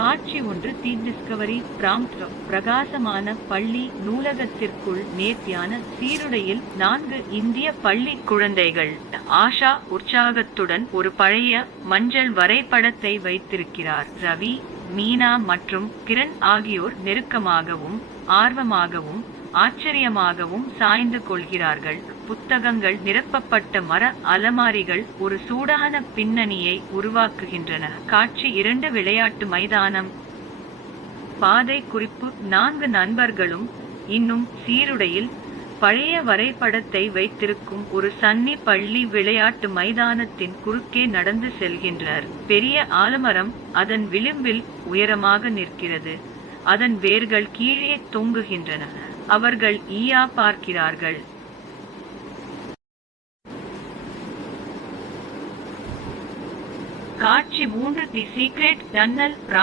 காட்சி 1 தி Discovery prompt. பிரகாசமான பள்ளி நூலகத்திற்குள் நேர்த்தியான சீருடையில் 4 இந்திய பள்ளி குழந்தைகள். ஆஷா உற்சாகத்துடன் ஒரு பழைய மஞ்சள் வரைபடத்தை வைத்திருக்கிறார். ரவி, மீனா மற்றும் கிரண் ஆகியோர் நெருக்கமாகவும் ஆர்வமாகவும் ஆச்சரியமாகவும் சாய்ந்து கொள்கிறார்கள். புத்தகங்கள் நிரப்பப்பட்ட மர அலமாரிகள் ஒரு சூடான பின்னணியை உருவாக்குகின்றன. காட்சி 2 விளையாட்டு மைதானம். பாதை குறிப்பு 4 நண்பர்களும் இன்னும் சீருடையில் பழைய வரைபடத்தை வைத்திருக்கும் ஒரு சன்னி பள்ளி விளையாட்டு மைதானத்தின் குறுக்கே நடந்து செல்கின்றனர். பெரிய ஆலமரம் அதன் விளிம்பில் உயரமாக நிற்கிறது. அதன் வேர்கள் கீழே தொங்குகின்றன. அவர்கள் ஈயா பார்க்கிறார்கள். காட்சி 3 தி சீக்ரெட் டன்னல்.